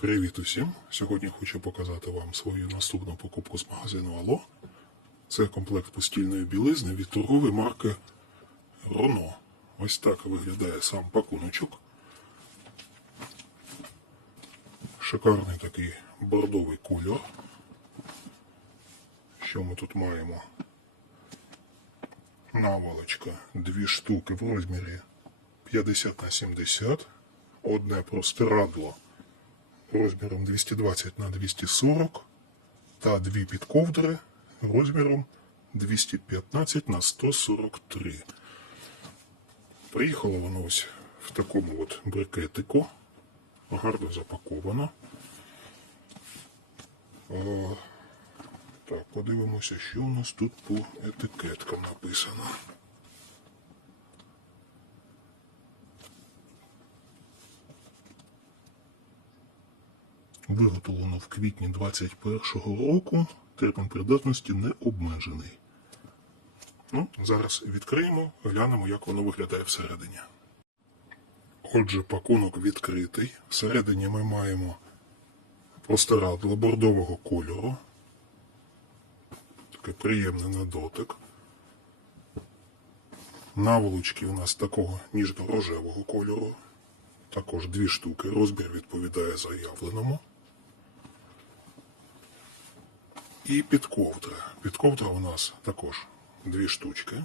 Привіт усім! Сьогодні хочу показати вам свою наступну покупку з магазину Ало. Це комплект постільної білизни від торгової марки Роно. Ось так виглядає сам пакуночок. Шикарний такий бордовий кольор. Що ми тут маємо? Наволочка, дві штуки в розмірі 50 на 70. Одне простирадло розміром 220 на 240 та дві підковдри розміром 215 на 143. Приїхало воно ось в такому от брикетику. Гарно запаковано. Так, подивимося, що у нас тут по етикеткам написано. Виготовлено в квітні 21-го року. Термін придатності не обмежений. Ну, зараз відкриємо, глянемо, як воно виглядає всередині. Отже, пакунок відкритий. Всередині ми маємо простирадло бордового кольору. Таке приємне на дотик. Наволочки у нас такого ніжно-рожевого кольору. Також дві штуки. Розмір відповідає заявленому. І підковдра. Підковдра у нас також дві штучки.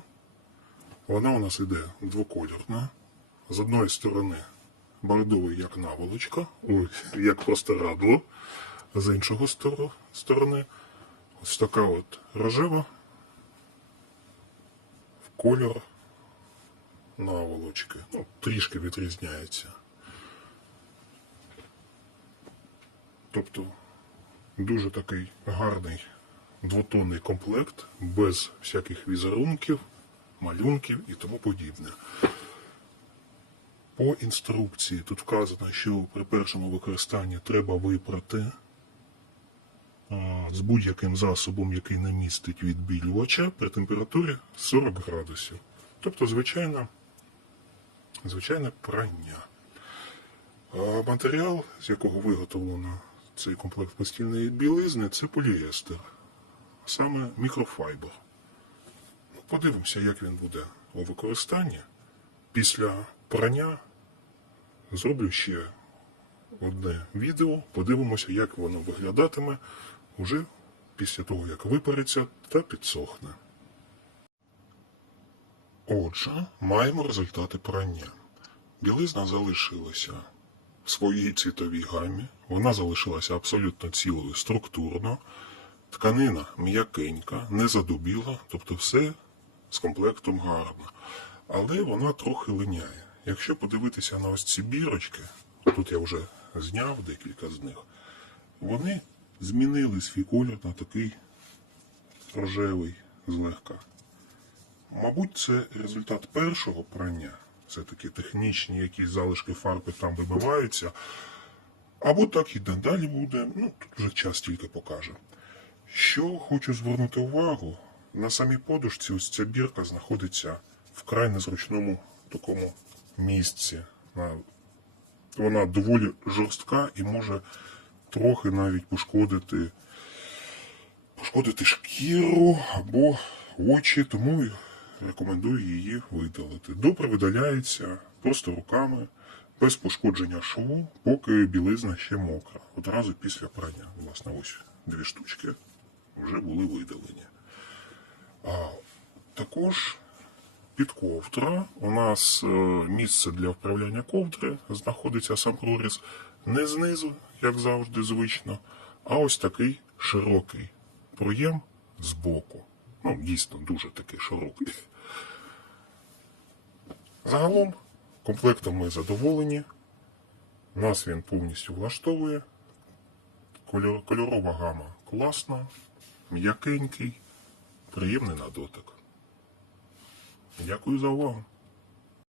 Вона у нас іде двокольорна. З одної сторони бордовий як наволочка, ой, як простирадло. З іншого сторони ось така от рожева в кольор наволочки. Ну, трішки відрізняється. Тобто дуже такий гарний двотонний комплект, без всяких візерунків, малюнків і тому подібне. По інструкції тут вказано, що при першому використанні треба випрати з будь-яким засобом, який не містить відбілювача при температурі 40 градусів. Тобто, звичайно, звичайне прання. Матеріал, з якого виготовлено цей комплект постільної білизни, це поліестер, саме мікрофайбер. Ну, Подивимося, як він буде у використанні. Після прання зроблю ще одне відео, подивимося, як воно виглядатиме уже після того, як випариться та підсохне. Отже, маємо результати прання. Білизна залишилася в своїй цвітовій гамі. Вона залишилася абсолютно цілою структурно. Тканина м'якенька, не задубіла, тобто все з комплектом гарно. Але вона трохи линяє. Якщо подивитися на ось ці бірочки, тут я вже зняв декілька з них, вони змінили свій колір на такий рожевий злегка. Мабуть, це результат першого прання. Все-таки технічні якісь залишки фарби там вибиваються. Або так і далі буде. Ну, тут вже час тільки покаже. Що хочу звернути увагу, на самій подушці ось ця бірка знаходиться в край незручному такому місці. Вона доволі жорстка і може трохи навіть пошкодити, пошкодити шкіру або очі, тому рекомендую її видалити. Добре видаляється просто руками, без пошкодження шву, поки білизна ще мокра. Одразу після прання. Власне, ось дві штучки вже були видалені. А, також під ковдра у нас е, місце для вправляння ковдри знаходиться сам проріз не знизу, як завжди звично, а ось такий широкий проєм збоку. Ну, дійсно, дуже такий широкий. Загалом, комплектом ми задоволені. Нас він повністю влаштовує. Кольор, кольорова гама класна, м'якенький, приємний на дотик. Дякую за увагу.